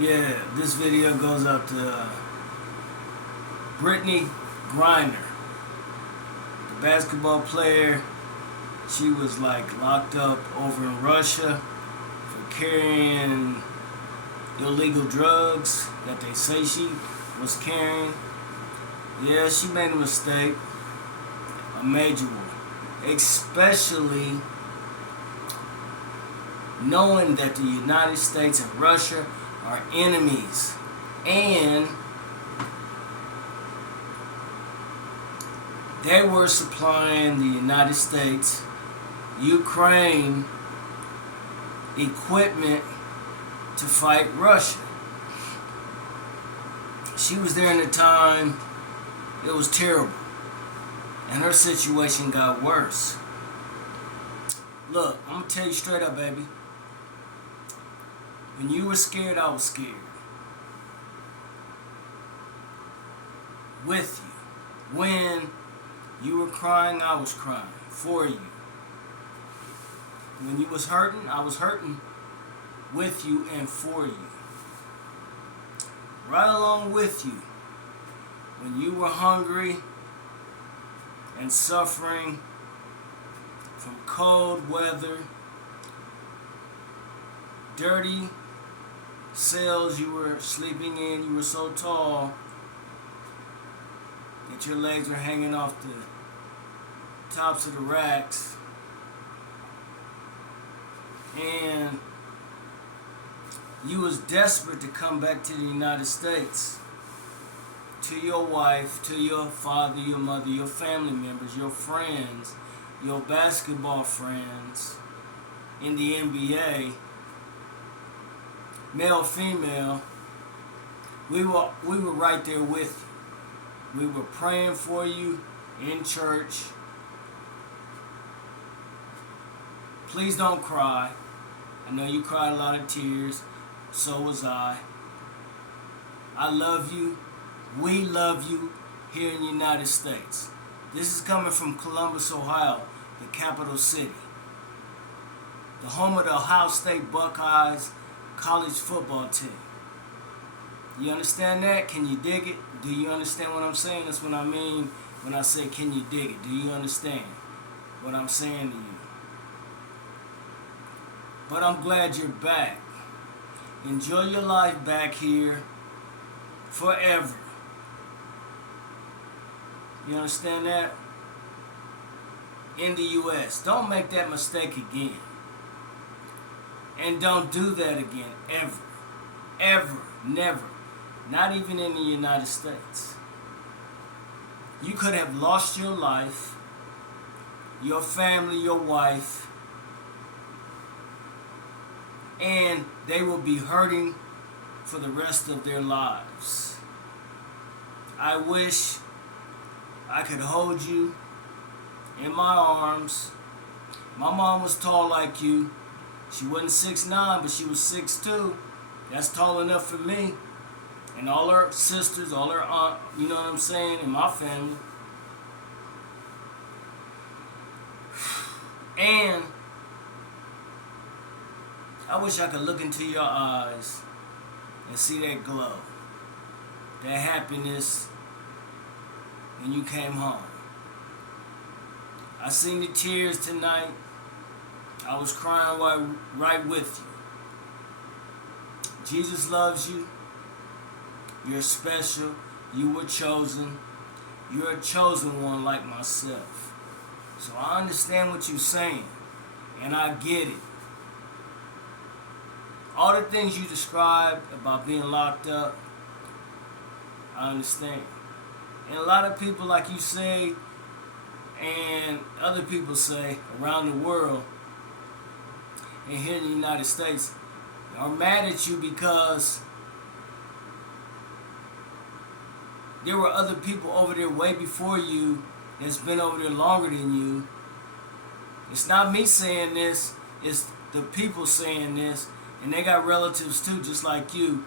Yeah, this video goes out to Brittney Griner, the basketball player. She was locked up over in Russia for carrying illegal drugs that they say she was carrying. Yeah, she made a mistake, a major one, especially knowing that the United States and Russia are enemies, and they were supplying the United States, Ukraine, equipment to fight Russia. She was there in a time it was terrible, and her situation got worse. Look, I'm gonna tell you straight up, baby. When you were scared, I was scared. With you. When you were crying, I was crying for you. When you was hurting, I was hurting with you and for you. Right along with you. When you were hungry and suffering from cold weather, dirty cells you were sleeping in, you were so tall that your legs were hanging off the tops of the racks, and you was desperate to come back to the United States, to your wife, to your father, your mother, your family members, your friends, your basketball friends in the NBA, male, female. We were right there with you. We were praying for you in church. Please don't cry. I know you cried a lot of tears. So was I. I love you. We love you here in the United States. This is coming from Columbus, Ohio, the capital city. The home of the Ohio State Buckeyes college football team. You understand that? Can you dig it? Do you understand what I'm saying? That's what I mean when I say, can you dig it? Do you understand what I'm saying to you? But I'm glad you're back. Enjoy your life back here forever. You understand that? In the U.S. Don't make that mistake again. And don't do that again, ever. Ever. Never. Not even in the United States. You could have lost your life, your family, your wife, and they will be hurting for the rest of their lives. I wish I could hold you in my arms. My mom was tall like you. She wasn't 6'9", but she was 6'2". That's tall enough for me. And all her sisters, all her aunt, you know what I'm saying, in my family. And I wish I could look into your eyes and see that glow, that happiness when you came home. I seen the tears tonight. I was crying right with you. Jesus loves you. You're special. You were chosen. You're a chosen one like myself. So I understand what you're saying, and I get it. All the things you described about being locked up, I understand. And a lot of people, like you say, and other people say around the world, and here in the United States, are mad at you because there were other people over there way before you that's been over there longer than you. It's not me saying this, it's the people saying this, and they got relatives too, just like you,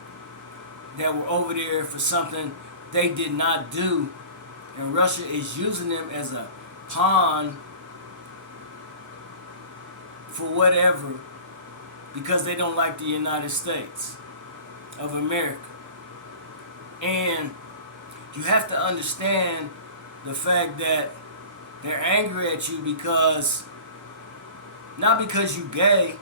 that were over there for something they did not do, and Russia is using them as a pawn for whatever, because they don't like the United States. of America. And you have to understand the fact that they're angry at you because, not because you gay,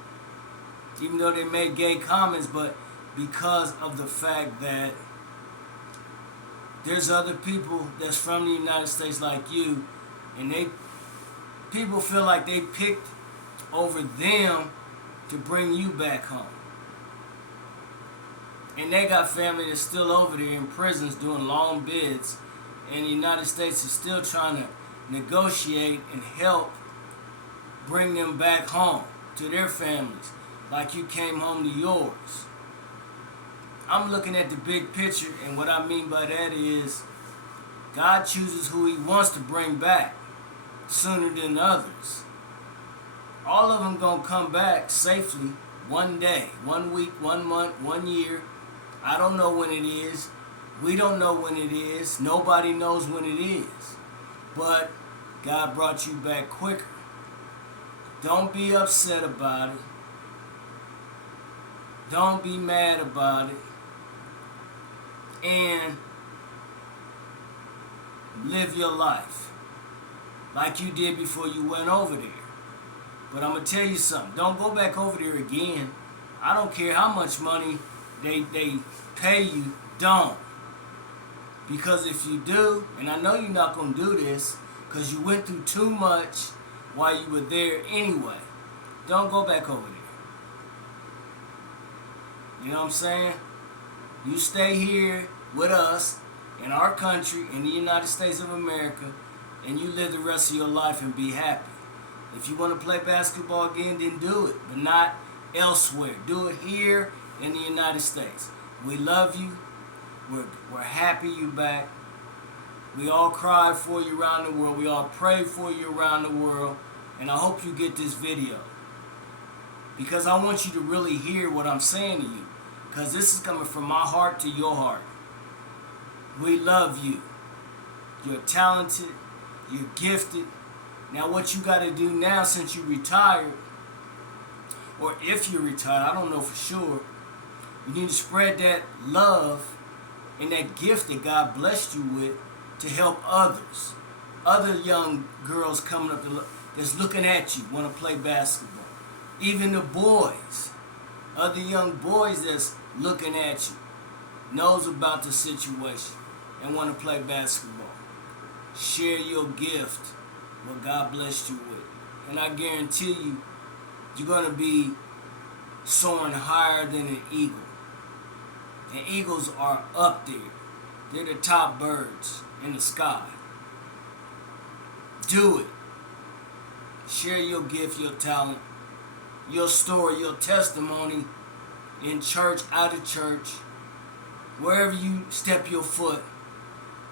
even though they made gay comments, but because of the fact that there's other people that's from the United States like you, and people feel like they picked over them to bring you back home. And they got family that's still over there in prisons doing long bids, and the United States is still trying to negotiate and help bring them back home to their families like you came home to yours. I'm looking at the big picture, and what I mean by that is God chooses who he wants to bring back sooner than others. All of them gonna come back safely one day, 1 week, 1 month, 1 year. I don't know when it is. We don't know when it is. Nobody knows when it is. But God brought you back quicker. Don't be upset about it. Don't be mad about it. And live your life like you did before you went over there. But I'm going to tell you something. Don't go back over there again. I don't care how much money they pay you. Don't. Because if you do, and I know you're not going to do this because you went through too much while you were there anyway, don't go back over there. You know what I'm saying? You stay here with us in our country, in the United States of America, and you live the rest of your life and be happy. If you want to play basketball again, then do it, but not elsewhere. Do it here in the United States. We love you. We're happy you back. We all cry for you around the world. We all pray for you around the world. And I hope you get this video, because I want you to really hear what I'm saying to you, because this is coming from my heart to your heart. We love you. You're talented. You're gifted. Now what you got to do now, since you retired, or if you're retired, I don't know for sure, you need to spread that love and that gift that God blessed you with to help others. Other young girls coming up that's looking at you, want to play basketball. Even the boys, other young boys that's looking at you, knows about the situation and want to play basketball. Share your gift, what God blessed you with. And I guarantee you, you're going to be soaring higher than an eagle. And eagles are up there. They're the top birds in the sky. Do it. Share your gift, your talent, your story, your testimony in church, out of church, wherever you step your foot.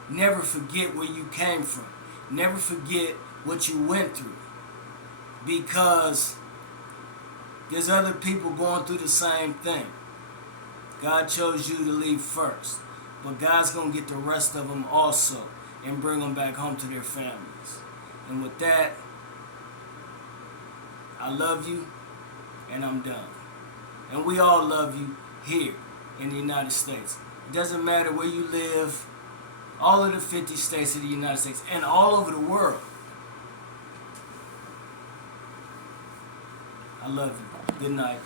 Never forget where you came from. Never forget what you went through. Because there's other people going through the same thing. God chose you to leave first. But God's going to get the rest of them also and bring them back home to their families. And with that, I love you, and I'm done. And we all love you here in the United States. It doesn't matter where you live, all of the 50 states of the United States, and all over the world. I love you. Good night.